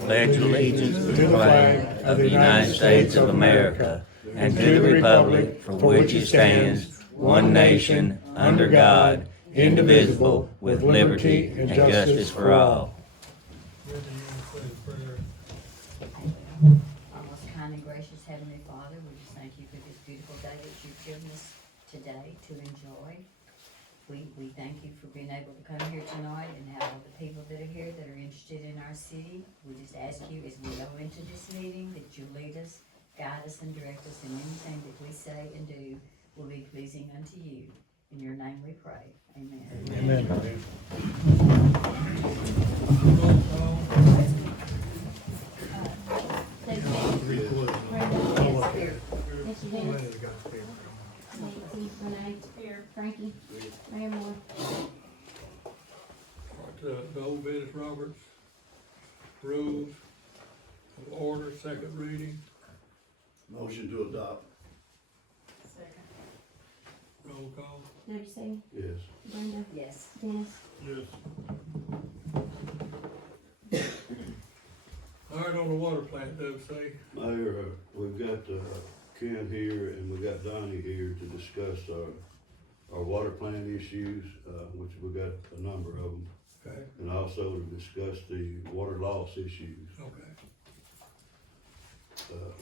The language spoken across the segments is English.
Pledge allegiance to the flag of the United States of America and to the republic for which it stands, one nation, under God, indivisible, with liberty and justice for all. Our most kind and gracious Heavenly Father, we just thank you for this beautiful day that you've given us today to enjoy. We thank you for being able to come here tonight and have all the people that are here that are interested in our city. We just ask you as we go into this meeting that you lead us, guide us, and direct us in anything that we say and do will be pleasing unto you. In your name we pray. Amen. Amen. Yes, here. Mr. Dennis. Nancy, Renee. Here. Frankie. Mayor Moore. The old business, Roberts, rules of order, second reading, Motion to adopt. roll call. Dempsey. Yes. Brenda. Yes. Dennis. Yes. All right, on the water plant, Dempsey. Mayor, we've got Ken here and we got Donnie here to discuss our water plant issues, which we got a number of them, Okay, and also to discuss the water loss issues. okay.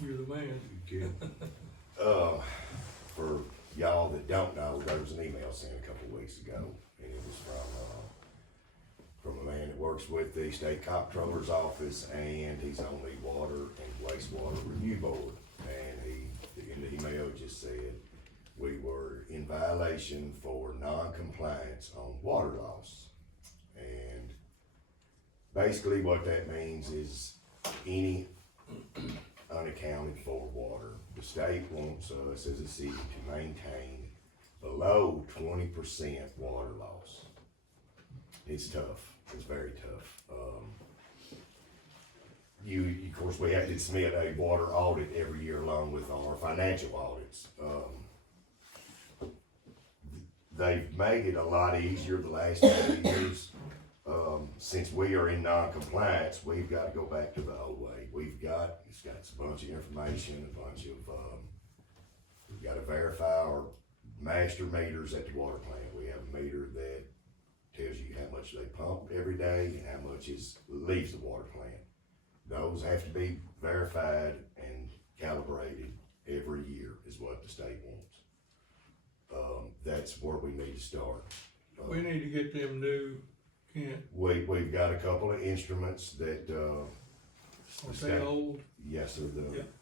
You're the man. Ken, For y'all that don't know, there was an email sent a couple of weeks ago, and it was from a man that works with the state comptroller's office, and he's on the water and wastewater review board. And he, in the email, just said we were in violation for non-compliance on water loss. And basically what that means is any unaccounted for water. The state wants us as a city to maintain below 20% water loss. It's tough. It's very tough. Of course, we have to submit a water audit every year along with our financial audits. They've made it a lot easier the last few years. Since we are in non-compliance, we've got to go back to the old way. It's got a bunch of information, we've got to verify our master meters at the water plant. We have a meter that tells you how much they pump every day and how much leaves the water plant. Those have to be verified and calibrated every year is what the state wants. That's where we need to start. We need to get them new, Kent, We've got a couple of instruments that, are they old? yes, sir,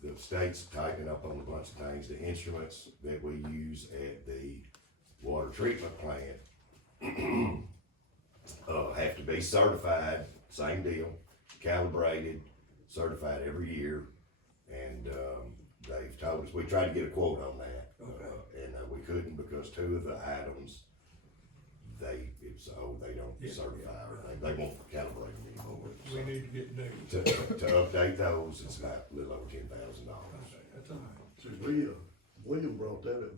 the state's tightening up on a bunch of things. The instruments that we use at the water treatment plant have to be certified, same deal, calibrated, certified every year. And, they've told us, we tried to get a quote on that. Okay. And we couldn't because two of the items, they don't certify or they won't calibrate them anymore. We need to get new. To update those, it's about a little over $10,000. Okay, that's all right. so William brought that up.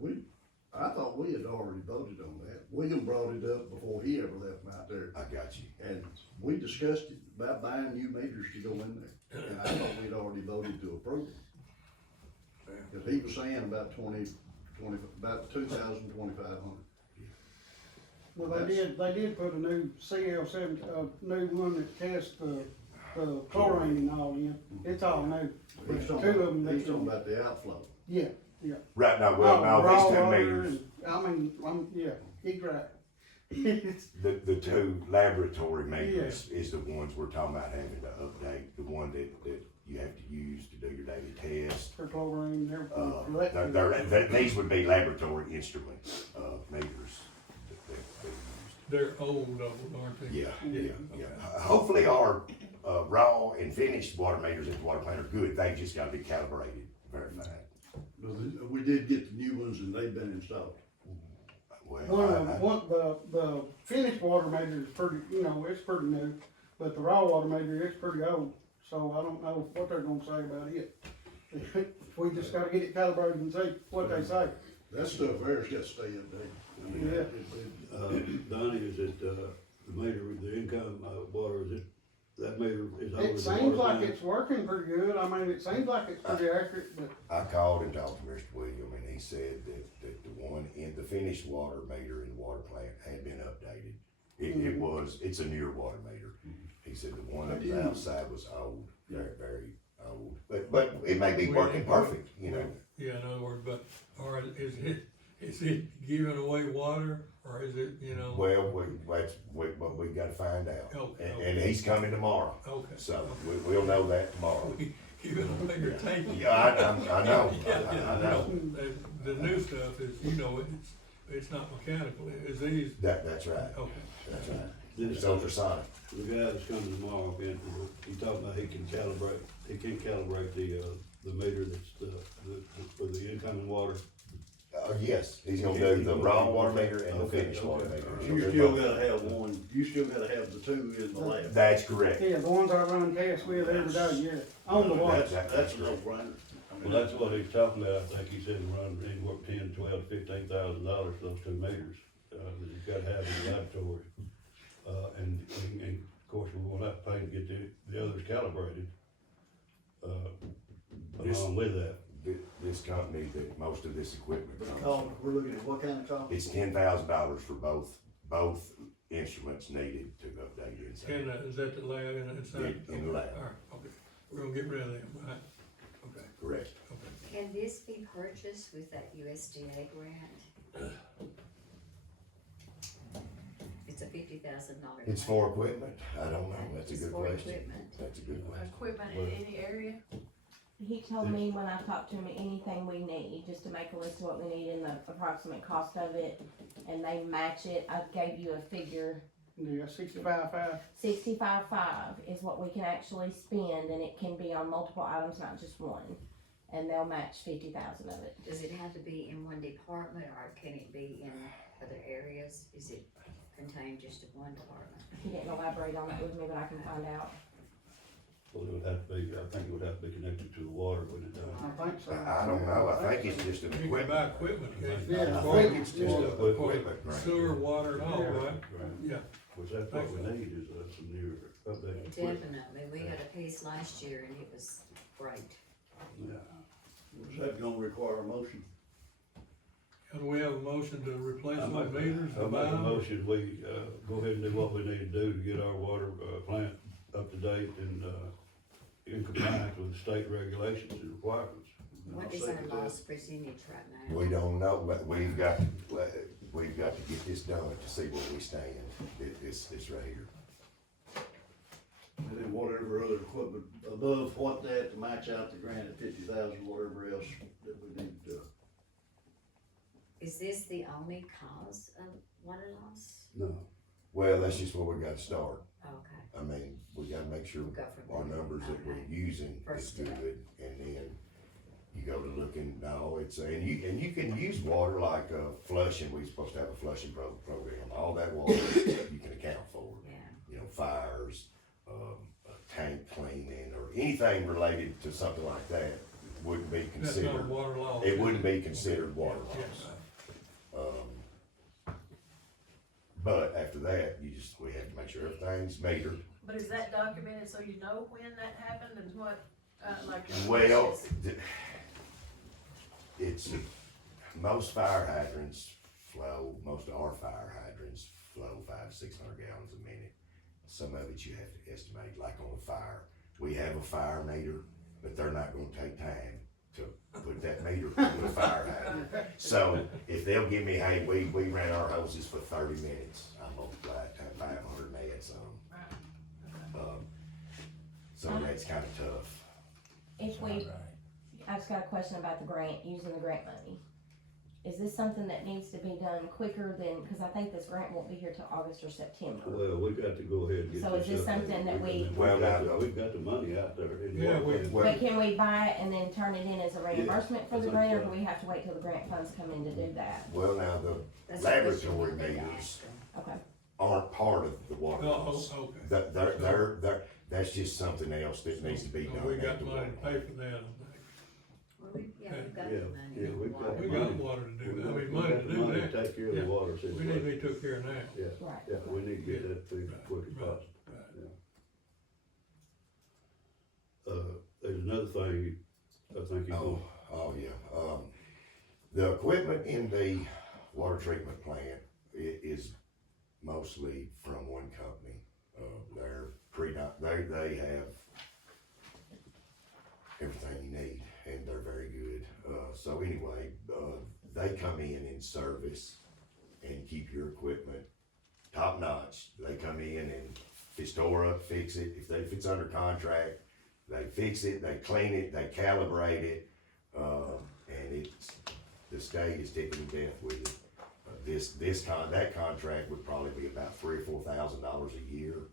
I thought we had already voted on that. William brought it up before he ever left them out there. I got you. And we discussed it about buying new meters to go in there. And I thought we'd already voted to approve it. Cause he was saying about about 2,000, 2,500. Well, they did put a new CL7, new one that tests the chlorine and all in. It's all new. He's Two of talking them. about the outflow. Yeah. Right now, well, Raw no, these two water meters, and, yeah, he's right. the two laboratory meters is the ones we're talking about having to update. The one that you have to use to do your daily test. For chlorine and everything. These would be laboratory instrument meters that They're old, aren't they? yeah. Hopefully our raw and finished water meters at the water plant are good. They've just gotta be calibrated, verified. We did get the new ones and they've been installed. The finished water meter is pretty, it's pretty new, but the raw water meter, it's pretty old. So I don't know what they're gonna say about it. We just gotta get it calibrated and see what they say. That stuff there's got to stay updated. I mean, Yeah. Donnie, is it, the meter, the income, water, is it, that meter is over the water It seems like plant? it's working pretty good, I mean, it seems like it's pretty accurate, but I called and talked to Mr. William, and he said that the one in the finished water meter in the water plant had been updated. It's a newer water meter. He said the one that was outside was old, very, very old, but it may be working perfect, you know. Yeah, in other words, but, or is it giving away water, or is it, you know? Well, but we gotta find out. Okay, And he's coming tomorrow, Okay. so we'll know that tomorrow. Giving away your tank. Yeah, I know, I know. The new stuff is, you know, it's not mechanical, it's these, That's right, okay. that's right. This- It's ultrasonic. The guy that's coming tomorrow, Ben, he talked about he can calibrate the meter that's for the incoming water. Yes, he's gonna do the raw water meter and the Okay, finished water okay. meter. You still gotta have one, you still gotta have the two in the lab. That's correct. yeah, the ones I run tests with every day, yeah, on the water. That's a no-brainer. Well, that's what he's talking about, I think he said around anywhere $10,000, $12,000, $15,000 for those two meters, that he's gotta have in the laboratory. And of course, we're gonna have to pay to get the others calibrated, along with that. This company, that most of this equipment comes from, We're looking at what kind of cost? it's $10,000 for both instruments needed to update inside. And, is that the lab inside? In the lab. All right, okay, we're gonna get rid of them, right? Okay, Correct. okay. Can this be purchased with that USDA grant? It's a $50,000. It's for equipment, I don't know, that's a It's good for question. equipment. That's a good question. Equipment in any area? He told me when I talked to him, anything we need, just to make a list of what we need and the approximate cost of it, and they match it. I gave you a figure. Yeah, 65.5. 65.5 is what we can actually spend, and it can be on multiple items, not just one. And they'll match 50,000 of it. Does it have to be in one department, or can it be in other areas? Is it contained just in one department? He didn't elaborate on that with me, but I can find out. Well, it would have to be, I think it would have to be connected to the water when it's done. I think so. I don't know, I think it's just an You can buy equipment. equipment, Yeah, can't you? I think it's just For- a- for equipment grant. Sewer, water and all, Yeah. right? Yeah, Which that's what we need is some new updated equipment. Definitely, we had a piece last year and it was great. Yeah. Is that gonna require a motion? and we have a motion to replace I those meters, make to buy a them. motion, we, go ahead and do what we need to do to get our water, plant up to date and, in compliance with the state regulations and requirements. What is our loss percentage right now? We don't know, but we've got to get this done to see where we stand, this right here. And then whatever other equipment above what that to match out the grant at 50,000, whatever else that we need to do. Is this the only cause of water loss? No, Well, that's just where we gotta start. Okay, I mean, we gotta make sure Go from our there. numbers that we're Okay. using is First step. good, and then you go to looking, no, it's, and you can use water like, flushing, we're supposed to have a flushing program, all that water you can account for. yeah. You know, fires, tank cleaning, or anything related to something like that wouldn't be That's not considered, water loss. it wouldn't be considered water Yes. loss. But after that, we have to make sure everything's metered. But is that documented so you know when that happened and what, like? Well, it's, most fire hydrants most of our fire hydrants flow 500 to 600 gallons a minute. Some of it you have to estimate, like on a fire. We have a fire meter, but they're not gonna take time to put that meter on the fire hydrant. So if they'll give me, hey, we ran our hoses for 30 minutes, I multiply it times 500 and add some. So that's kinda tough. If we, I just got a question about the grant, using the grant money. Is this something that needs to be done quicker than, because I think this grant won't be here till August or September. well, we got to go ahead and get this. So is this up. something that we- We've got the money out there. in Yeah, water. we- Well, But can we buy it and then turn it in as a reimbursement for the grant, or do we have to wait till the grant funds come in to do that? Well, now, the That's a question laboratory we need to meters ask them. Okay, aren't part of the water Oh, loss. okay. That's just something else that needs to be So done. we at got the money to water pay for that, I think. Well, we've got Yeah, the money. yeah, we've got We the got money. water to do that, I mean, We money got to the do money that. take care of the Yeah. water We need to situation. be took care of now. Yeah, Right. yeah, we need to get that fixed as quick as Right, possible. right. There's another thing, I think you Oh, oh, yeah, the equipment in the water treatment plant is mostly from one company. They're they have everything you need, and they're very good. So anyway, they come in and service and keep your equipment top notch. They come in and if it's tore up, fix it. If it's under contract, they fix it, they clean it, they calibrate it, and the state is ticking to death with it. That contract would probably be about $3,000 or $4,000 a year.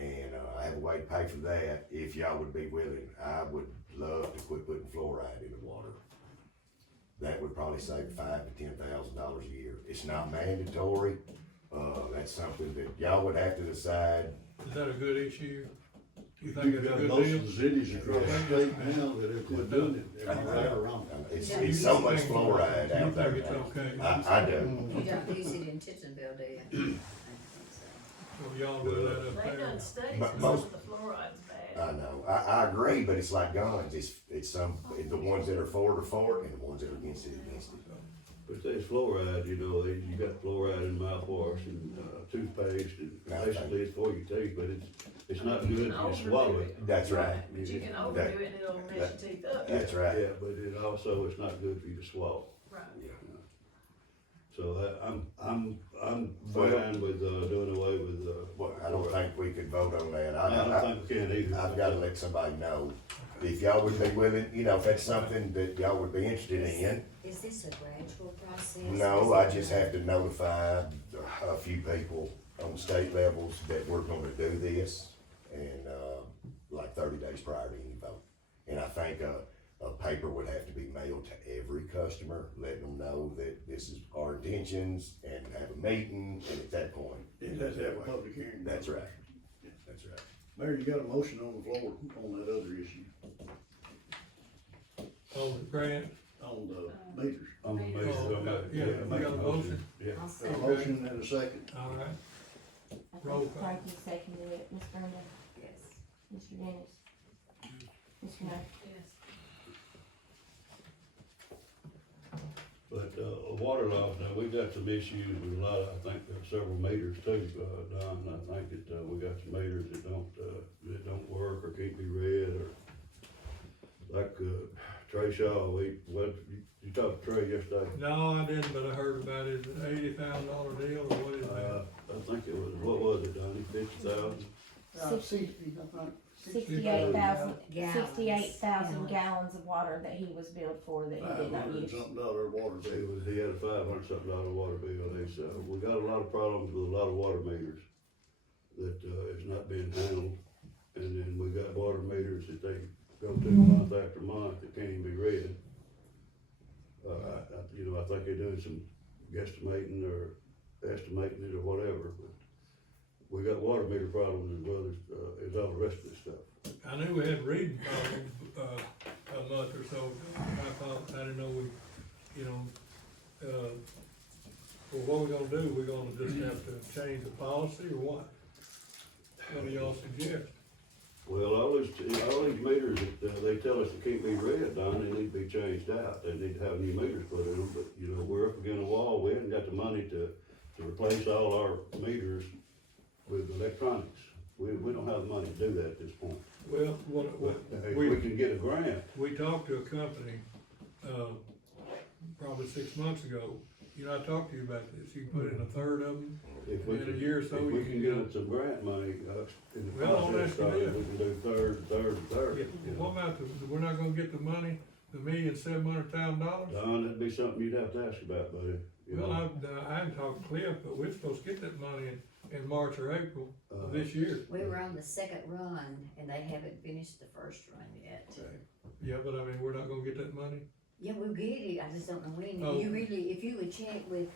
And, I have a way to pay for that if y'all would be willing. I would love to quit putting fluoride in the water. That would probably save $5,000 to $10,000 a year. It's not mandatory, that's something that y'all would have to decide. Is that a good issue? You You think it's a got good most deal? of the cities across the state now that have quit doing it, am I right or wrong? It's so much fluoride You out there think it's now. okay? I do. You don't use it in Titsonville, do you? So y'all do that up They done there? studies But and some most- of the fluoride's bad. I know, I agree, but it's like guns, it's the ones that are for it are for it, and the ones that are against it, against it. But there's fluoride, you know, you got fluoride in mouthwash and, toothpaste and basically it's for your teeth, but it's not good if you swallow it. That's right. But you can overdo it and it'll mess your teeth up. That's right. Yeah, but it also, it's not good for you to swallow. Right. So I'm fine with, doing away with, Well, I don't think we could vote on that. I don't think we can either. I've gotta let somebody know. If y'all would be willing, if that's something that y'all would be interested in. Is this a gradual process? No, I just have to notify a few people on state levels that we're gonna do this, and, like 30 days prior to any vote. And I think a paper would have to be mailed to every customer, letting them know that this is our intentions, and have a meeting, and at that point. It has to have a public hearing. That's right. That's right. Mayor, you got a motion on the floor on that other issue, On the grant? on the meters. I'm gonna make Oh, it, okay. Yeah, make we got a motion? Yeah. I'll Got a second. motion and a second. All right, I Roll think call. Frankie seconded it, Ms. Brenda, Yes. Mr. Dennis. Mr. Knight. Yes. But, water loss, now, we got some issues with a lot of, I think, several meters too, Don, I think that, we got some meters that don't work or can't be read, or, like, Trey Shaw, you talked to Trey yesterday? no, I didn't, but I heard about it, is it $80,000 deal, or what is that? I think it was, what was it, Donnie, 50,000? 60, I think. 68,000 Gallons. 68,000 gallons of water that he was billed for that he did not use. $500-something water bill. He had a $500-something water bill, we got a lot of problems with a lot of water meters that, is not being handled. And then we got water meters that they go to month after month that can't even be read. I think they're doing some guesstimating or estimating it or whatever, but we got water meter problems as well as all the rest of this stuff. I knew we had reading problems, a month or so ago. I didn't know well, what we gonna do? We're gonna just have to change the policy or what? What do y'all suggest? Well, all these meters that, they tell us they can't be read, Don, they need to be changed out, they need to have new meters put in them, but, we're up against a wall, we haven't got the money to replace all our meters with electronics. We don't have the money to do that at this point. Well, If we can get a grant, we talked to a company, probably 6 months ago. I talked to you about this. You can put in a third of them. if we In a can, year or so, if you we can can get get some grant money, in the Well, I'll process, ask you started, this. we can do third. Yeah, what about we're not gonna get the money, the $1,700,000? Don, that'd be something you'd have to ask about, buddy. Well, I haven't talked to Cliff, but we're supposed to get that money in March or April of this year. We were on the second run and they haven't finished the first run yet. Yeah, but I mean, we're not gonna get that money? Yeah, we'll get it, I just don't know when. Oh. If you would check with,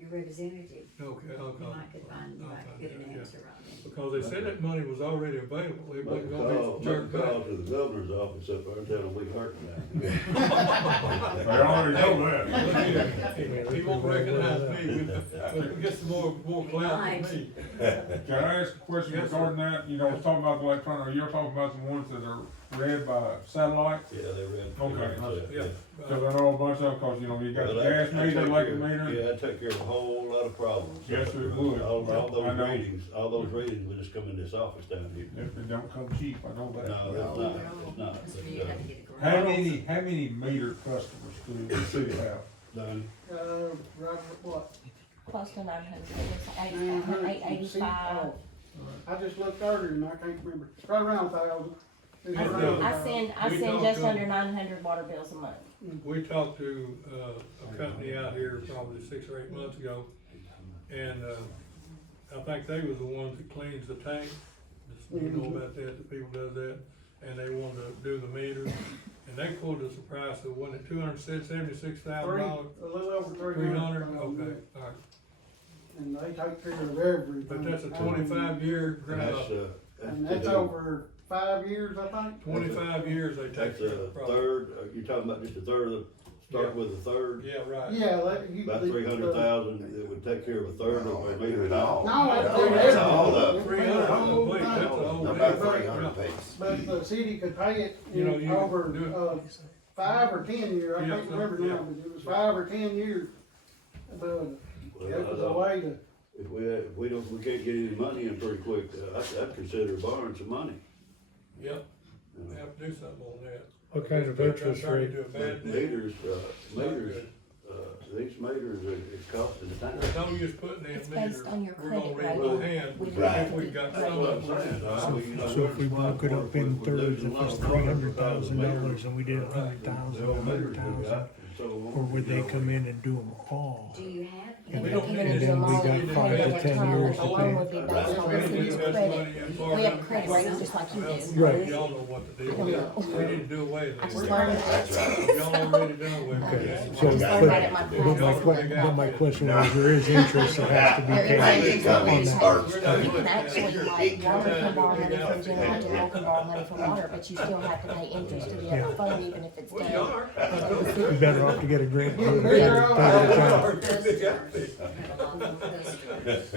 your representative, Okay, I'll you call. might could find, you might get an answer on it. Because they said that money was already available, it Make wasn't a gonna call, be make a jerked back. call to the governor's office up there and tell them we hurting now. I already know that. He won't recognize me, we'll get some more clout Right. than me. Can I ask a question Yes, sir. regarding that? You know, I was talking about the electronic, you're talking about the ones that are read by satellite? Yeah, they read. Okay, Yeah. Cause I know a bunch of them, cause you know, you got the Well, gas that meter, take electric care- meter. Yeah, that'd take care of a whole lot of problems. Yes, it would. All I those know. readings will just come in this office down here. If it don't come cheap, I know that. No, it's not, it's not. So But, you have to get a grant. How many meter customers do the city have? Donnie, Robert, what? Close to 900, it's 885. I just looked earlier and I can't remember, it's right around 1,000. It's Yes, around sir. I 1,000. send We just talked to- under 900 water bills a month. We talked to, a company out here probably 6 or 8 months ago, and, I think they was the ones that cleans the tank. You know about that, the people does that, and they wanted to do the meters, and they quoted us a price of, wasn't it $276,000? A little over 300, 300. okay, alright, And they take care of everything. but that's a 25-year grant, And that's over 5 years, I think. 25 years they take that's care of a the problem. third, you're talking about just a third of, start with a third? Yeah, right. Yeah, you. About 300,000, it would take care of a third of our meter and all. No, that's That's all everything. of 300, Whole wait, that's a thing. whole. About deal. 300 piece. But the city could pay it You know, you over, do it. 5 or 10 years, I Yeah, can't remember yeah. now, but it was 5 or 10 years. But it was a way to, If we can't get any money in pretty quick, I'd consider borrowing some money. Yep, we have to do something on that. What kind of They're interest trying to rate? do a bad deal. Meters, these meters are costing the town. There's no use putting in It's meters, based on your we're gonna credit read rating. by hand, We if Right. we've got That's some what of I'm them. saying. So if we broke it up in thirds, if it's $300,000 and we did $100,000, or would they come in and do them all? Do you have? And We then, don't need and to then do we them all. got We 5 need to to 10 years to The loan pay. would be based on the We need to city's invest credit. money in far We have enough. credit ratings just like you do. Right. Y'all know what to do, I know. we need to do away with I just that. learned, That's right. Y'all already done away with Okay, that. so, just learned that at my but my question was, there is interest that has to be There is paid interest on that is that. paid. You can actually, like, water can borrow money from general, and general can borrow money from water, but you still have to pay interest to get a fund, even if it's Well, you done. are. You're better off to get a grant. Yeah, than they're pay all- the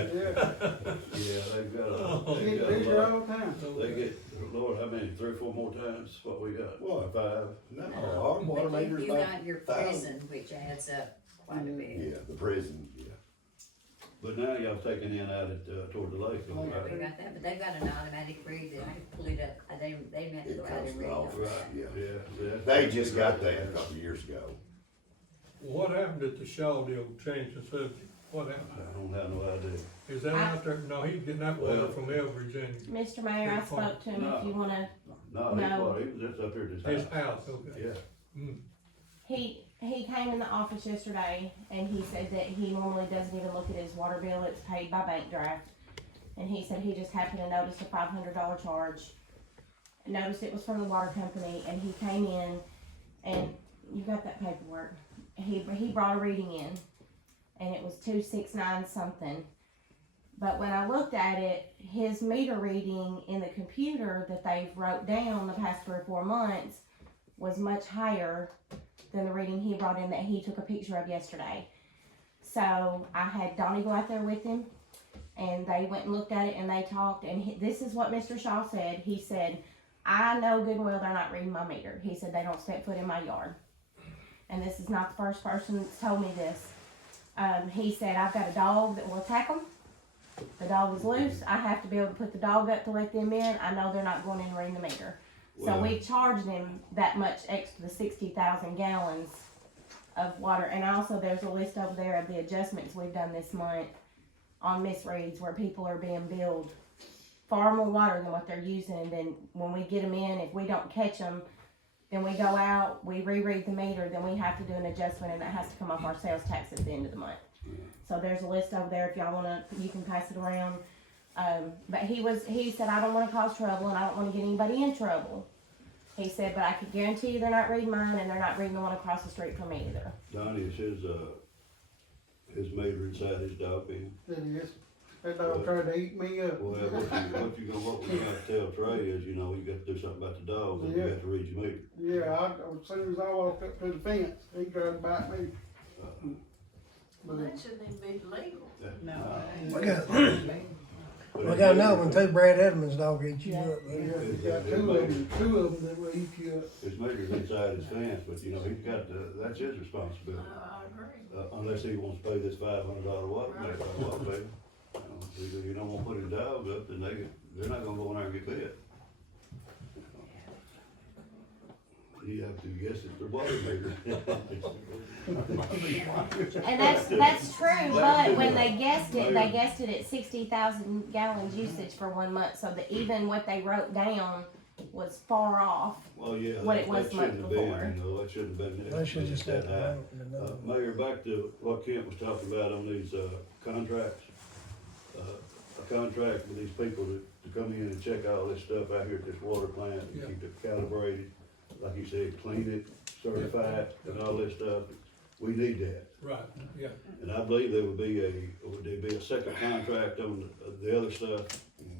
Yeah, they've got a, these they've are got a all lot. the time. They get, Lord, how many, 3 or 4 more times what we got? What? 5? No, our water But meter's you about got your 1,000. prison, which adds up quite a bit. Yeah, the prison, yeah. But now y'all taking in out at, toward the lake, all We right? got that, but they've got an automatic read that I can pull it up, they meant to It go out comes and read off, it. right, yeah. Yeah. They just got that a couple years ago. What happened at the Shaw deal, changed the subject, what happened? I don't have no idea. Is that out there, no, he's getting that water from Elbridge in Mr. Mayor, I spoke to him, if you wanna, No, No. he was just up here at his his house. house, okay. Yeah. Mm. he came in the office yesterday, and he said that he normally doesn't even look at his water bill, it's paid by bank draft. And he said he just happened to notice a $500 charge, noticed it was from the water company, and he came in, and you got that paperwork. He brought a reading in, and it was 269 something. But when I looked at it, his meter reading in the computer that they've wrote down the past 3 or 4 months was much higher than the reading he brought in that he took a picture of yesterday. So I had Donnie go out there with him, and they went and looked at it, and they talked, and this is what Mr. Shaw said. He said, I know good and well they're not reading my meter. He said, they don't step foot in my yard. And this is not the first person that's told me this. He said, I've got a dog that will attack them. The dog is loose. I have to be able to put the dog up to let them in. I know they're not going in and reading the meter. So Well- we charged him that much extra, the 60,000 gallons of water. And also there's a list over there of the adjustments we've done this month on misreads where people are being billed far more water than what they're using. And then when we get them in, if we don't catch them, then we go out, we reread the meter, then we have to do an adjustment, and that has to come off our sales tax at the end of the month. So there's a list over there if y'all wanna, you can pass it around. But he said, I don't wanna cause trouble and I don't wanna get anybody in trouble. He said, but I could guarantee you they're not reading mine and they're not reading the one across the street from me either. Donnie, is his meter inside his dog bin? It is. That dog tried to eat me up. Well, what we're gonna have to tell Trey is, you know, you got to do something about the dogs, and you Yeah. got to read your meter. Yeah, as soon as I walked up to the fence, he tried to bite me. Well, that shouldn't even be legal. We got another one too, Brad Edmonds' dog eats you up. Yeah, you got two of them that will eat you up. His meter's inside his fence, but you know, he's got to, that's his responsibility. I agree. Unless he wants to pay this $500 water bill. If you don't want to put his dog up, then they're not gonna go in there and get bit. You have to guess it's the water meter. And that's true, but when they guessed it at 60,000 gallons usage for 1 month, so that even what they wrote down was far off. Well, yeah, What it was that shouldn't have been, before. you know, that shouldn't have been. They should just that got high. the vote. Mayor, back to what Kent was talking about on these, contracts. A contract with these people to come in and check all this stuff out here at this water plant, and Yeah. keep it calibrated, like you said, clean it, certify it, and all this stuff. We need that. Right, yeah. And I believe would there be a second contract on the other stuff?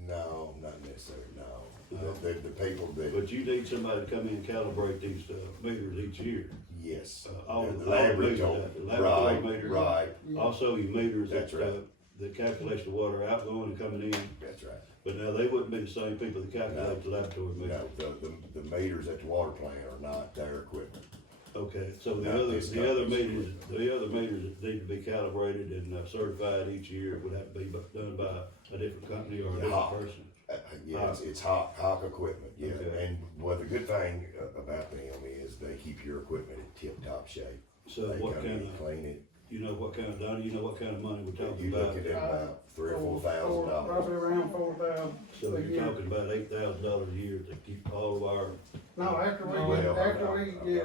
No, not necessarily, no. No. The people that, But you need somebody to come in and calibrate these, meters each year. yes. All The the laboratory, laboratory meters. right, Also, your meters That's that, right. that calculates the water outgoing and coming in, that's right. but now they wouldn't be the same people that calculate the laboratory meters. No, the meters at the water plant are not their equipment. Okay, so Not the this other company's meters that need to be calibrated and certified each year would have to be done by a different company or a different Hawk. person. Yeah, it's Hawk equipment, yeah, Okay. and well, the good thing about them is they keep your equipment in tip-top shape. So They what come kind in, of, Clean it, you know what kind of, Donnie, you know what kind of money we're talking you about? look at it about $3,000 or $4,000. Probably around 4,000. So a you're year. talking about $8,000 a year to keep all of our, No, after No, we, yeah.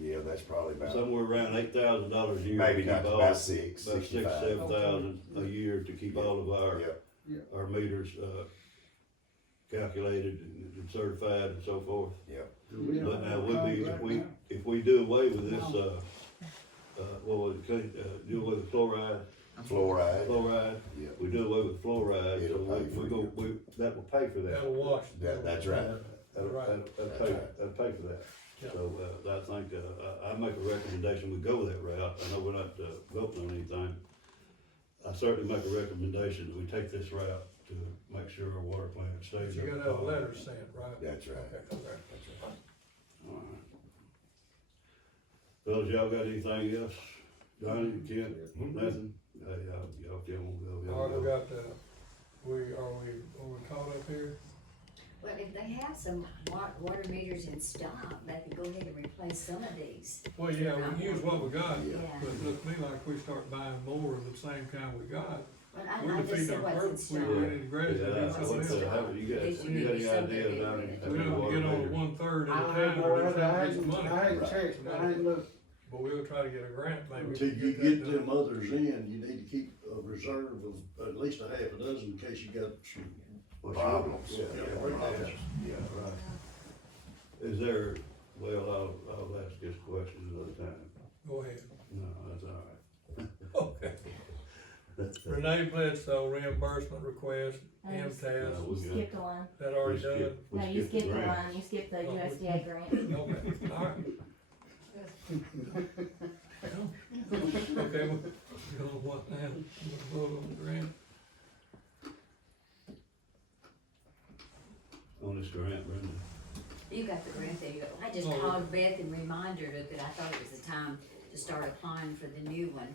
Yeah, that's probably about, somewhere around $8,000 a year. to maybe keep not, all- about six, About 6, 65. 7,000 a year to keep all of Yep, our meters, calculated and certified and so forth. yep. But now if we do away with this, what was it, do away with fluoride, Fluoride, yep, we do away with fluoride, so It'll pay for that will pay for that. That'll wash. that's right. That'll pay for that. Yeah. So, I think, I make a recommendation, we go that route, I know we're not, voting on anything. I certainly make a recommendation that we take this route to make sure our water plant stays. You up to gotta have a par. letter sent, right? That's right. Okay, okay. All right. Fellas, y'all got anything else? Donnie, Kent, nothing? Y'all can't go. All right, we got, are we caught up here? Well, if they have some water meters in stock, they could go ahead and replace some of these. Well, yeah, we can use what we got, Yeah. but it looks to me like we start buying more of the same kind we got. Well, We're I just defeating said our what's in purpose, we stock. were ready to graduate. Yeah, do What's in something stock. else. you got Yes, any use some idea, of Donnie? it. how We many don't water get on meters? 1/3 at a I time, ain't, we're just I trying to get some ain't, money. I ain't checked, I ain't looked. But we'll try to get a grant maybe. Until to you that get done. them others in, you need to keep a reserve of at least a half a dozen in case you got some. Problems. Yeah, problems. yeah, right. Is there, well, I'll ask this question another time. Go ahead. No, that's all right. Okay. Renee Bledsoe reimbursement request, Yes. MTAS, We You got- skipped one. that already done? we No, you skipped the skipped the grant. one, you skipped the Oh, USDA grant. Okay, alright. Okay, we're gonna what now? We're gonna vote on the grant? On this grant, Brenda. You got the grant there, you go. I just Oh. called Beth and reminded her that I thought it was the time to start applying for the new one.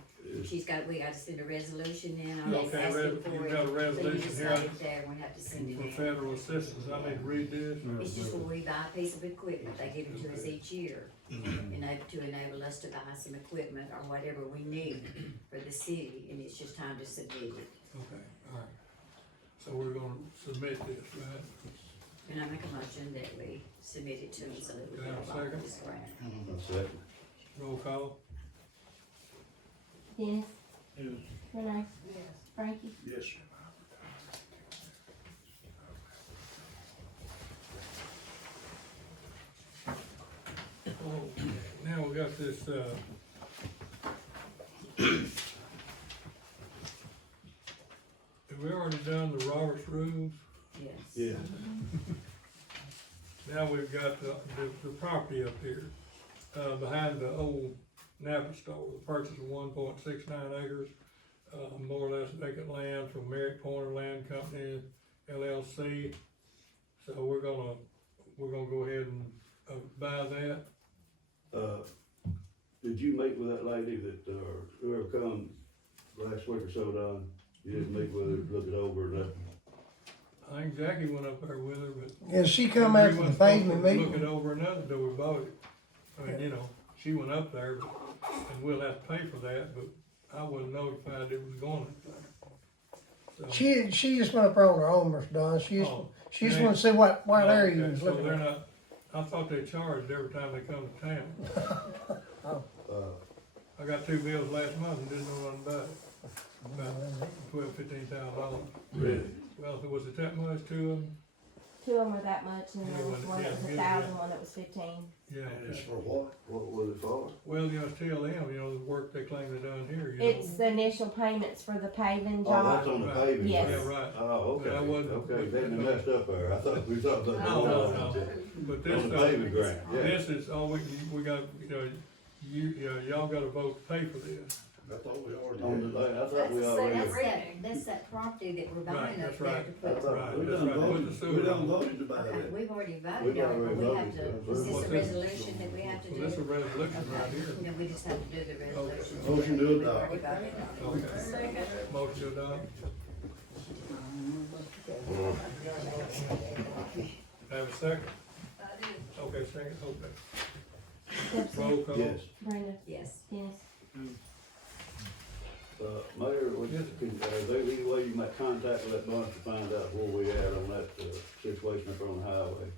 We got to send a resolution in, I was Okay, asking for you've it. got a So you resolution just here. got it there, we have to send it For in. federal assistance, I need to read this. It's just when we buy a piece of equipment, they give it to us each year, to enable us to buy some equipment or whatever we need for the city, and it's just time to submit it. Okay, alright. So we're gonna submit this, right? And I make a motion that we submit it to them so that we Do I can have a apply for second? this grant. A second. Roll call? Dennis? Yes. Renee? Yes. Frankie? Yes. Oh, now we got this, we already done the Roberts rules. Yes. Yeah. Now we've got the property up here, behind the old Napa store, the purchase of 1.69 acres, more or less vacant land from Merritt Pointer Land Company, LLC. So we're gonna go ahead and, buy that. Did you meet with that lady that, whoever come last week or so, Don? You didn't meet with her, look it over, and that? I think Jackie went up there with her, but. Yeah, she come we after the wasn't supposed pavement to meeting. Look it over another till we bought it. I mean, you know, she went up there, and we'll have to pay for that, but I wasn't notified it was going up there. So- She just went up there on her own, Mr. Don. She just they- wanted to see what area you Okay, was so looking they're at. not, I thought they charged every time they come to town. I got 2 bills last month and didn't know nothing about it. About $12,000-15,000. Really? Well, was it that much to them? 2 of them were that much, and there was one that was Yeah, 1,000, one that was 15. Yeah. And it's for what? What was it for? Well, you know, it's TLM, you know, the work they claim they done here, you know. It's the initial payments for the paving Oh, that's job. on the paving. Yes. grant. Yeah, right. Oh, okay, But I wasn't- okay, then they messed up there. I thought we talked about. No, the no, one no. on But the this, paving grant, yeah. this is, all we got, you know, y'all gotta vote to pay for this. I thought we already On the, had. I thought we That's the already. second. That's that property that we're Right, buying up that's there right. to I put. thought- Right, We that's done right. Put the voted, sewer we done on. voted to buy Okay, that. we've already We've voted on it, already but we have voted, to, yeah. is this What's a this? resolution that we have to Well, this is a do? resolution right here. Okay, then we just have to do the resolution. Motion to We've adopt. already voted on it. Okay. Second. Motion to adopt. Have a second? I did. Okay, second, okay. Gibson, Roll call. Yes. Brenda, Yes. Dennis. Mayor, would you, is there any way you might contact that bunch to find out where we at on that, situation up on the highway?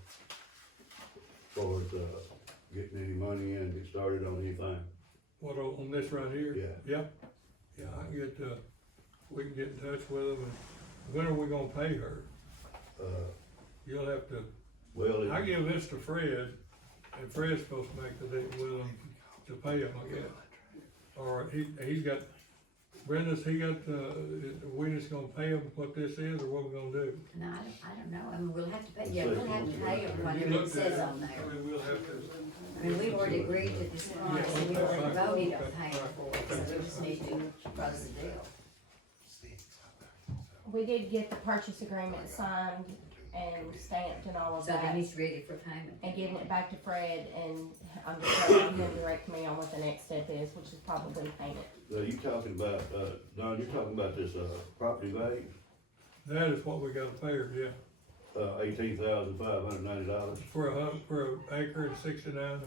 As far as, getting any money in, get started on anything? What, on this right here? Yeah. Yeah, yeah, I can get, we can get in touch with them, and when are we gonna pay her? You'll have to, Well, I give this to Fred, and Fred's supposed to make the deal with them to pay him, I guess. Or he's got, Brenda's, he got, we just gonna pay him what this is, or what we gonna do? No, I don't know, I mean, we'll have to pay, yeah, we'll have to pay them You whatever it looked at says it, on there. I mean, we'll have to. I mean, we've already agreed to this price, and we've already voted on paying for it, so we just need to close the deal. We did get the purchase agreement signed and stamped and all of So then that, he's ready for payment. and giving it back to Fred, and I'm just letting him direct me on what the next step is, which is probably payment. you talking about, Don, you're talking about this, property value, That is what we gotta pay her, yeah, $18,590. for an acre and 69,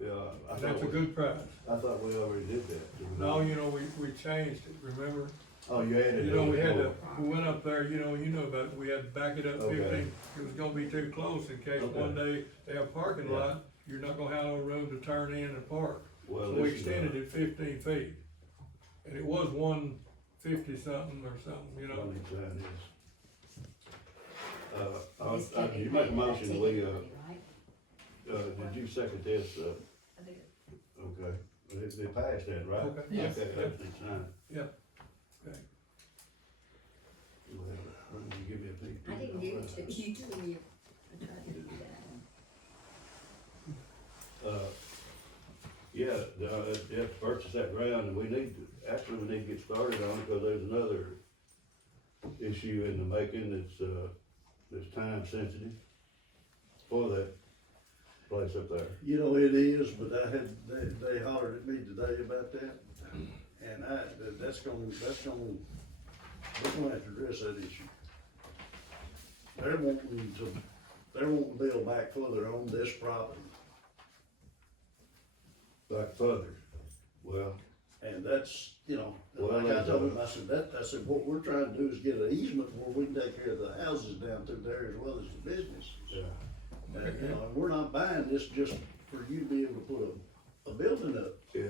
Yeah, I that's a thought, good price. I thought we already did that. didn't we? No, you know, we changed it, remember? Oh, you added it. You know, we had to, on. we went up there, you know about it, we had to back it up Okay. 15, it was gonna be too close in case Okay. one day they have a parking Yeah. lot, you're not gonna have no room to turn in and park. Well, So we this is, extended it 15 feet, and it was 150 something or something, you know? let me try this. This can't be You make a paid by motion, ticket we, money, right? did you second this, I did. okay, they passed that, right? Okay. Yes. Okay, that's next time. Yeah. Okay. Well, you give me a peek. I didn't give it to you till you, I tried to do that. Yeah, you have to purchase that ground, and we need to get started on it, because there's another issue in the making that's time sensitive for that place up there. You know, it is, but they hollered at me today about that, and we're gonna have to address that issue. They're wanting to build back further on this property, Back further, well, and that's, you know, Well, like I told him, I said, what we're trying to do is get an easement where we can take care of the houses down through there as well as the businesses. yeah, And, you know, and we're not buying this just for you to be able to put a building up. yeah,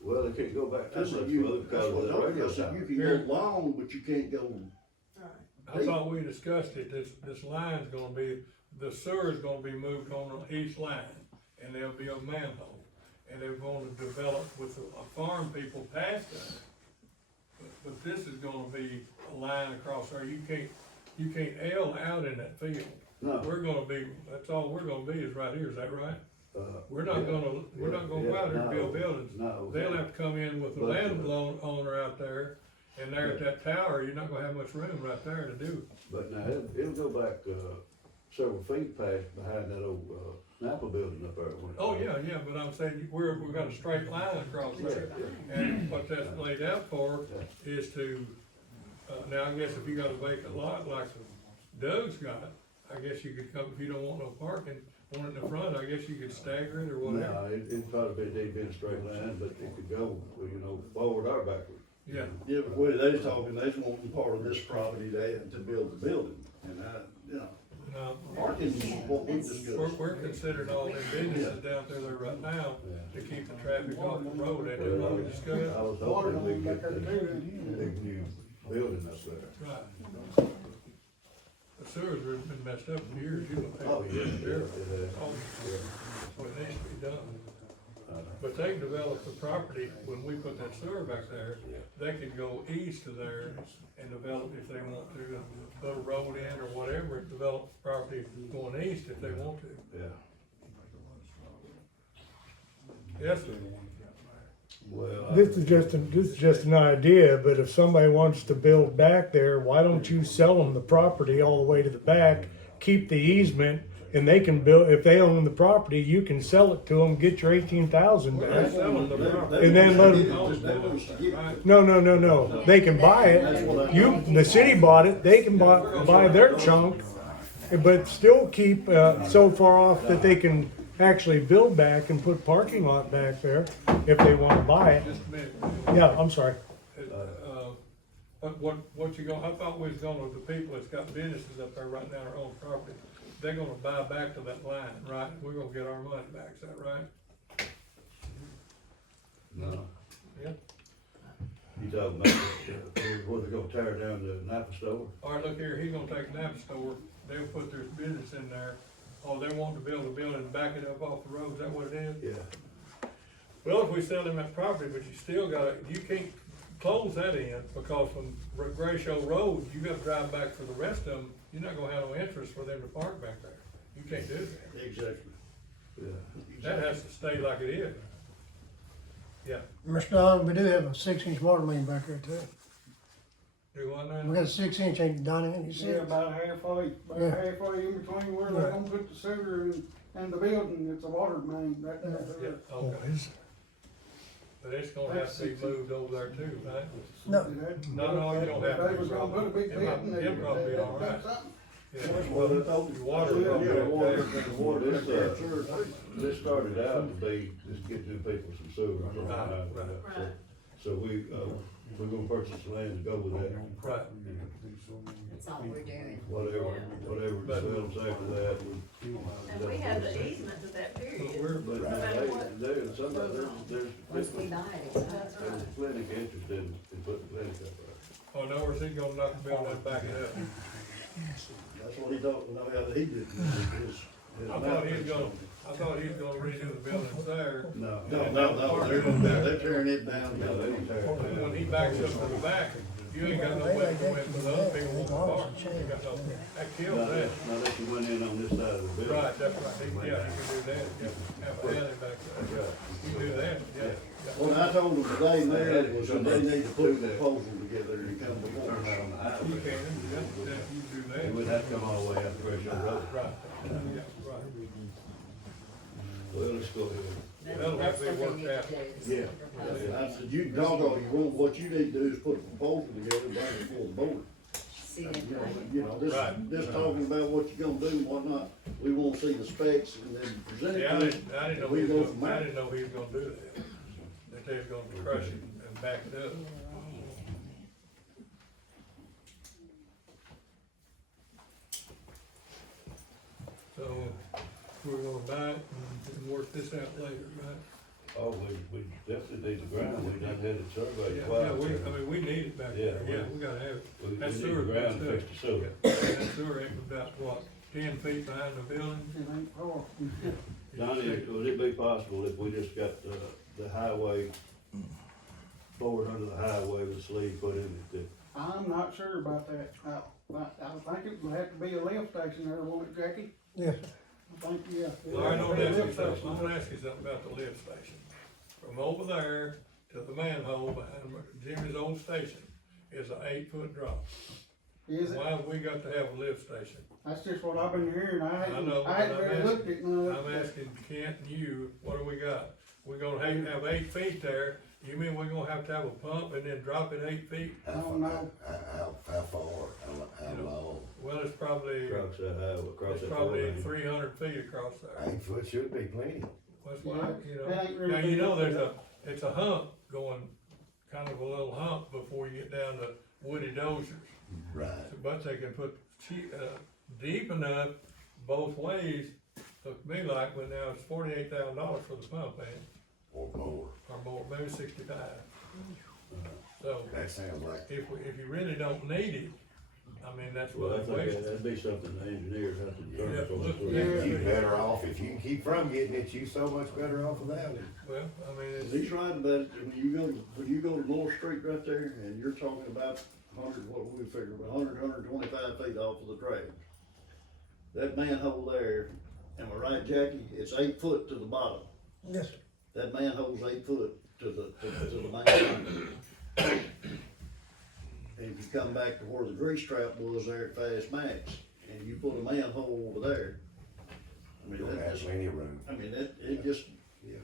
well, they can't go back too I much said, further that's because what of the I radio said, tower. you can Here. go long, but you can't go. I thought we discussed it, this line's gonna be, the sewer's gonna be moved on the east line, and there'll be a manhole. And they're gonna develop with the farm people past us. But but this is gonna be a line across there, you can't L out in that field. No. We're gonna be, that's all we're gonna be is right here, is that right? We're not Yeah. gonna go out there and build buildings. No. They'll have to come in with the But- landowner out there, and there at that tower, you're not gonna have much room right there to do. But now, it'll go back, several feet past behind that old, Napa building up there. Oh, yeah, but I'm saying, we've got a straight line across there. And what that's laid out for is to, now I guess if you got a vacant lot like Doug's got, I guess you could come, if you don't want no parking, one in the front, I guess you could stagger it or whatever. No, it'd probably be a straight line, but it could go, forward or backward. Yeah, Yeah, but what they talking, they just wanting part of this property there to build the building, and no, parking is what we discussed. we're considering all them businesses down there right now to keep the traffic off the road, ain't that what we discussed? I was hoping we could get the big new building up there. Right. The sewers have been messed up for years, you don't Oh, have. yeah, it has. So it needs to be done. But they can develop the property, when we put that sewer back there, they can go east of there and develop if they want to, put a road in or whatever, and develop property going east if they want to. Yeah. Yes, sir. Well. This is just an idea, but if somebody wants to build back there, why don't you sell them the property all the way to the back, keep the easement, and they can build, if they own the property, you can sell it to them, get your 18,000 back. And then let them, no, they can buy it, the city bought it, they can buy their chunk, but still keep, so far off that they can actually build back and put parking lot back there, if they wanna buy it. Just a minute. Yeah, I'm sorry. What you gonna, I thought we was gonna, the people that's got businesses up there right now are on property, they're gonna buy back to that line, right? We're gonna get our money back, is that right? No. Yeah. You talking about, where they're gonna tear down the Napa store? All right, look here, he's gonna take Napa store, they'll put their business in there. Oh, they want to build a building and back it up off the road, is that what it is? Yeah. Well, if we sell them that property, but you still gotta, you can't close that in, because from Gray Show Road, you gotta drive back for the rest of them, you're not gonna have no interest for them to park back there. You can't do that. Exactly. Yeah. That has to stay like it is. Yeah, Mr. Don, we do have a 6-inch water main back there too. do what We now? got a 6-inch, ain't Donnie, and you Yeah, said. about halfway in between where they're gonna put the sewer and the building, it's a water main right Yeah, there. okay. But it's gonna have to be moved over there too, right? No, No, you don't have to. They was gonna put a big pit in there. It'll probably be all right. That's something. Yeah, Well, they told your water will probably be Yeah, water, okay. the water, This, that's sewer too. This started out to be, just get new people some sewer. Right. So we're gonna purchase the land to go with that. Right. That's all we're doing. Whatever develops after that. And we have the easement to that period. But now, there's Once we buy it, it's That's ours. right. clinic interested in putting the clinic up there. Oh, no, is he gonna knock the building and back it up? That's what he thought, no, he did. I thought he was gonna redo the buildings there. No. No, they're tearing it down. No, they don't tear it And down. when he backs up to the back, you ain't got no way to go in for the other people want to park. You got no, that kills Not that. that you went in on this side of the building. Right, that's right, yeah, you can do that, yeah, have a alley back there, you can do that, yeah. Well, I told them today, Mayor, was that they need to put a proposal together and come before Turn that on the You highway. can, you do It that, would have to come all the way out to Gresham Road. right, yeah, right. Well, let's go ahead. That'll have to be worked out. Yeah. I said, you can talk all you want, what you need to do is put a proposal together and bring it before the board. See it, You know, this talking about what you're gonna do and whatnot, we wanna see the specs and then present Yeah, I it. didn't know We he go was from gonna, I there. didn't know he was gonna do that, that they was gonna crush it and back it up. So, we're gonna buy it and work this out later, right? Oh, we definitely need the ground, we done had it surveyed Yeah, twice. we need it back Yeah, there, yeah, we gotta have it. We That need sewer the ground to messed fix the sewer. That sewer ain't about, what, 10 feet behind the building? It ain't far. Donnie, would it be possible if we just got the highway forward under the highway with sleeve put in it, that I'm not sure about that. I think it would have to be a lift station there, won't it, Jackie? Yes. I think, yeah. Well, I know It'd be a that, lift I'm station. gonna ask you something about the lift station. From over there to the manhole behind Jimmy's old station is an 8-foot drop. Is it? Why have we got to have a lift station? That's just what I've been hearing. I know, hadn't but I'm really looked at none of I'm it. asking Kent and you, what do we got? We're gonna have 8 feet there, you mean we're gonna have to have a pump and then drop it 8 feet? I don't know. How far, how long? Well, it's probably, across that highway, across it's that four probably lane. 300 feet across there. 8 foot should be plenty. That's Yeah, what, you know, that ain't really now, you know, big. it's a hump going, kind of a little hump before you get down to Woody Dozier's. Right. But they can put deep enough both ways, look to me like, but now it's $48,000 for the pump, ain't Or more. it? Or more, maybe 65. So, That sounds like, if you really don't need it, I mean, that's Well, I what think it's that'd be something the engineers have to determine. Yeah, for look, us. yeah. you better off, if you can keep from getting it, you so much better off without it. Well, I mean, it's, He's right about it, when you go to Moore Street right there, and you're talking about 100, what we figure, 125 feet off of the track. That manhole there, am I right, Jackie? It's 8 foot to the bottom. Yes, sir. That manhole's 8 foot to the main. And if you come back to where the grease trap was there at Fast Max, and you put a manhole over there, I You mean, don't that have just, plenty of room. I mean, it just,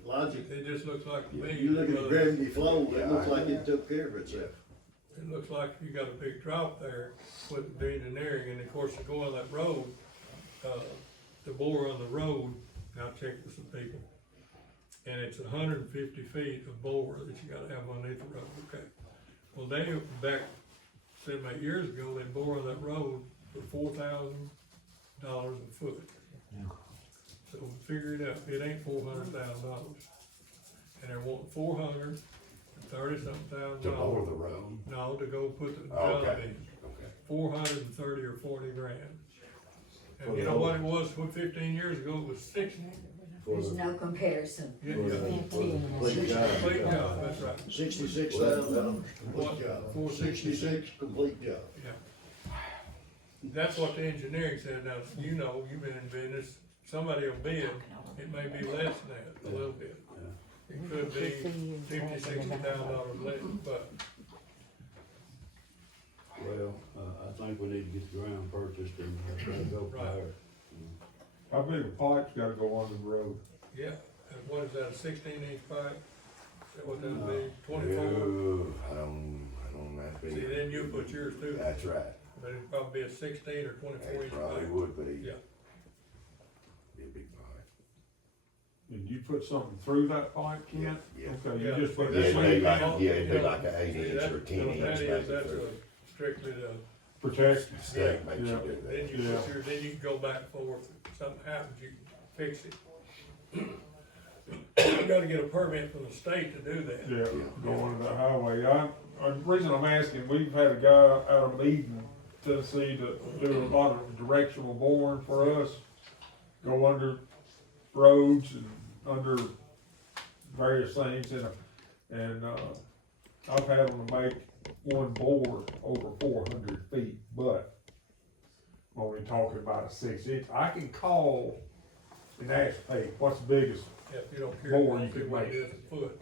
logic. it just looks like to me. You look at the gravity flow, Yeah, it looks I like know. it took care of itself. It looks like you got a big drop there with the engineering, and of course, to go on that road, the bore on the road, I checked with some people, and it's 150 feet of bore that you gotta have underneath the road, okay? Well, they, back 7, 8 years ago, they bore on that road for $4,000 a foot. So figure it out, it ain't $400,000. And they're wanting $430-something thousand. To bore the road. No, to go put the job Okay. in, Okay. 430 or 40 grand. For And you the know whole- what it was, 15 years ago, it was 60. There's no comparison. Yeah, For yeah. the complete job. Complete job, that's right, $66,000 What? complete job. 466? 66 complete job. yeah. That's what the engineering said, now, you know, you've been in business, somebody will bid, it may be less than that, a little bit. It could be $50,000-$60,000 less, but Well, I think we need to get the ground purchased and try to go from Right. there. How big a pipe's gotta go under the road? yeah, and what is that, a 16-inch pipe? Is that what that would be, 24? Ooh, I don't have to See, be. then you put yours too, That's right. but it'd probably be a 16 or 24 It inch probably pipe. would be. Yeah. Be a big pipe. And you put something through that pipe, Kent? Yeah. Okay, Yeah. you just put Yeah, this it'd be thing like, on, yeah, it'd be like an 8 See, inch that- or 10 what inch. that is, back that's and a forth. strictly the, protect. Stake makes you Yeah. do then that. you Yeah. put your, then you can go back and forth, if something happens, you can fix it. You gotta get a permit from the state to do that. Yeah, go under the highway. The reason I'm asking, we've had a guy out of Eden, Tennessee, to do a lot of directional boring for us. Go under roads and under various things, and I've had them to make one bore over 400 feet, but I'm only talking about a 6-inch. I can call and ask, hey, what's the biggest? If you don't care, Bore you you could could make. make it a foot,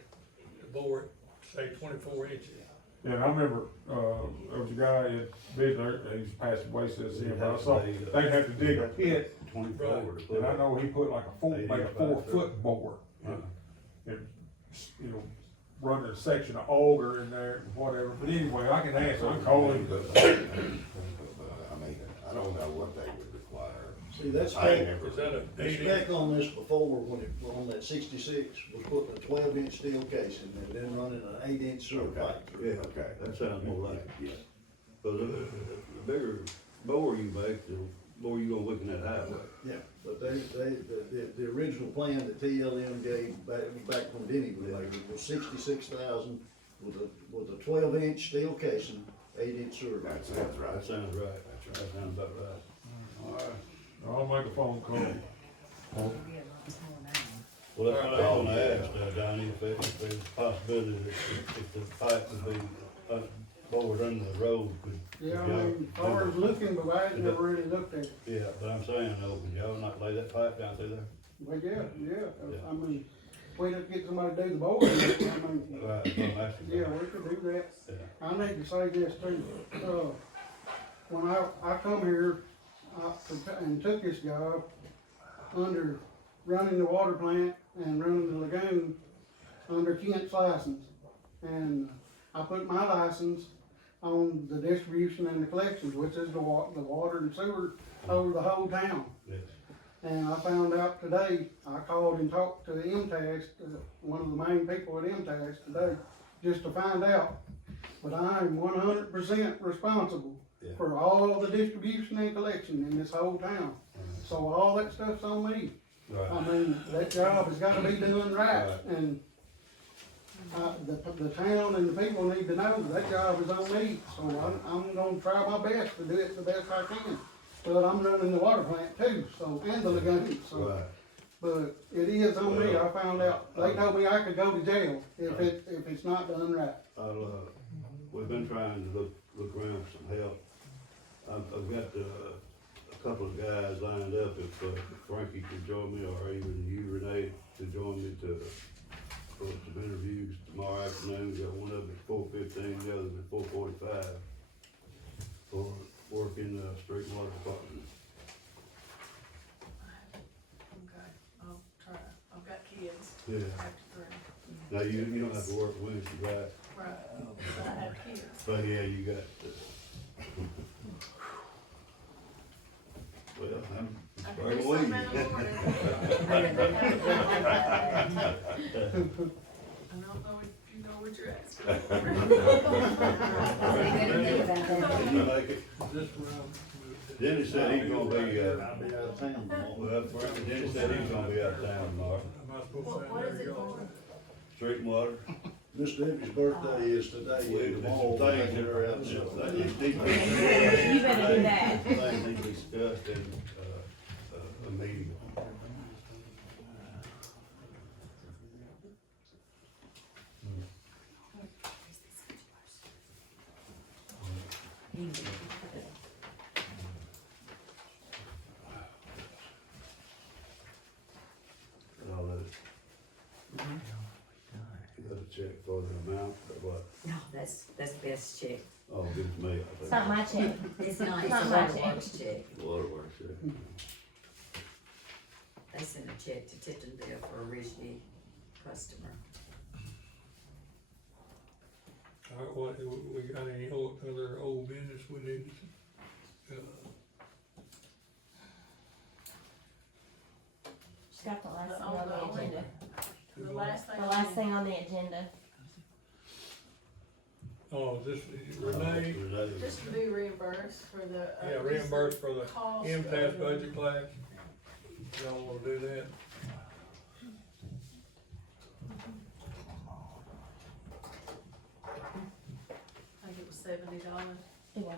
to bore it, say 24 inches. And I remember, there was a guy in Bidler, he's passed away since then, but I saw, they'd have to dig a pit, 24 to put and I it. know he put like made a 4-foot bore. And, you know, running a section of auger in there and whatever, but anyway, I can ask, I can call him. I mean, I don't know what they would require. See, that's I ain't spec, never. Is that a the 8 spec inch? on this before, when it, on that 66, was putting a 12-inch steel casing and then running an 8-inch sewer Okay, pipe through it. okay. That sounds more like it. Yeah. But the bigger bore you make, the more you gonna look in that highway. Yeah, but the original plan that TLM gave back when Denny was like, it was 66,000 with a 12-inch steel casing, 8-inch sewer pipe. That sounds right. That sounds right. That sounds about right. All right, I'll make a phone call. It'll be a lot more now. Well, that's what I was gonna ask, Donnie, if there's a possibility that if the pipe would be, bored under the road, could. Yeah, I y'all mean, as far as looking, but I ain't never really looked at it. Yeah, but I'm saying, though, could y'all not lay that pipe down through there? But yeah, Yeah. I mean, we don't get somebody to do the board, I mean, Right, that's what I'm asking. yeah, we could do that. Yeah. I need to say this too, when I come here, and took this job under running the water plant and running the lagoon under Kent's license. And I put my license on the distribution and the collections, which is the water and sewer over the whole town. Yes. And I found out today, I called and talked to the MTAS, one of the main people at MTAS today, just to find out. But I am 100% responsible Yeah. for all the distribution and collection in this whole town. So all that stuff's on me. I Right, mean, that job has gotta be done right, Right. and, the town and the people need to know that job is on me. So I'm gonna try my best to do it the best I can. But I'm running the water plant too, so, and the lagoon, so. right. But it is on me, I found out, they told me I could go to jail if it's not done right. We've been trying to look around for some help. I've got, a couple of guys lined up if Frankie could join me, or even you, Renee, to join me for some interviews tomorrow afternoon. We got one of them at 4:15, the other at 4:45 for work in the street and water department. Okay, I'll try, I've got kids, Yeah. after 3, Now, you don't have to work Wednesday, right? right, but I have kids. But yeah, you got, well, I'm I square can do away. something in the morning. I don't know if you know what you're asking for. You make it. This round. Denny said he's gonna be, I'll be out of town tomorrow. well, Denny said he's gonna be out of town tomorrow. Am I supposed to say What is there it you go? for? Street and water. Miss Debbie's birthday is today, and tomorrow, we'll take her out. You You better do that. Things need to be discussed in, a meeting. All that. You got a check for the amount, or what? No, that's best check. Oh, give it to me, I think. It's not my check. It's not, it's Not a my waterworks check. Waterworks, yeah. They sent a check to Tiptonville for a Ridgely customer. All right, what, we got any other old business we need to, Just got the last thing on the agenda. The last thing. The last thing on the agenda. oh, this, Renee, Just to be reimbursed for the. yeah, reimbursed for the cost MTAS of- budget class. Y'all wanna do that? I think it was $70. It was.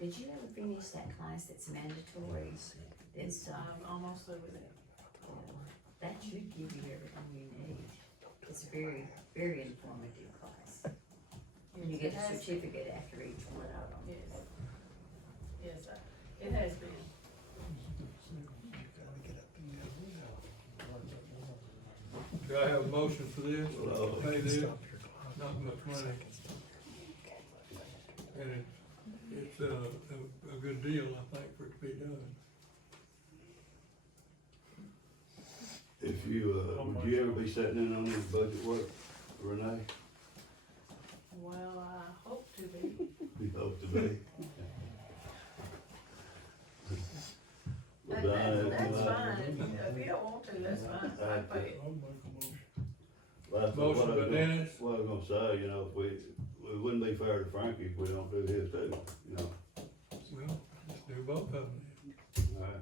Did you ever finish that class that's mandatory? It's, I'm almost over there. that should give you everything you need. It's a very, very informative class. And you get a certificate after each one of them. Yes. Yes, it has been. Do I have a motion for this? Pay this, not much money. And it's a good deal, I think, for it to be done. If you, would you ever be sitting in on this budget work, Renee? Well, I hope to be. You hope to be. Well, That's fine, if you don't want to, that's fine, I pay it. I'll make a motion. Well, Motion by Dennis. What I was gonna say, you know, if we, it wouldn't be fair to Frankie if we don't do his too, you know, Well, let's do both of them, alright.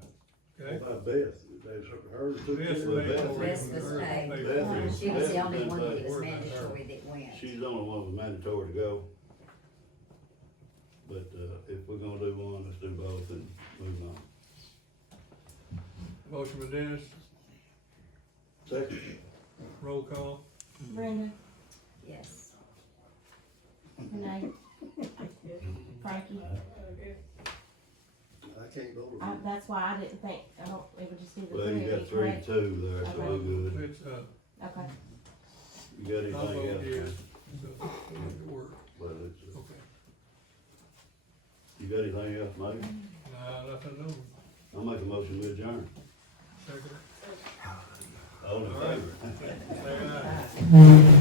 okay? What about Beth? There's her, took Yes, care ma'am. of that. The rest was paid. Beth- She was the Beth only has one been that paid. was mandatory that went. She's the only one that was mandatory to go. But, if we're gonna do one, let's do both and move on. Motion by Dennis, Second. roll call. Brenda, Yes. Renee, Frankie. I can't vote. That's why I didn't think, it would just be the Well, three you of got you, 3 correct? 2 there, so we're good. It's, Okay. You got I'll anything vote yes, else? so it work, Well, it's, okay. you got anything else, Mike? Nah, nothing new. I'll make a motion to adjourn. Second. All in All right. favor? Say aye.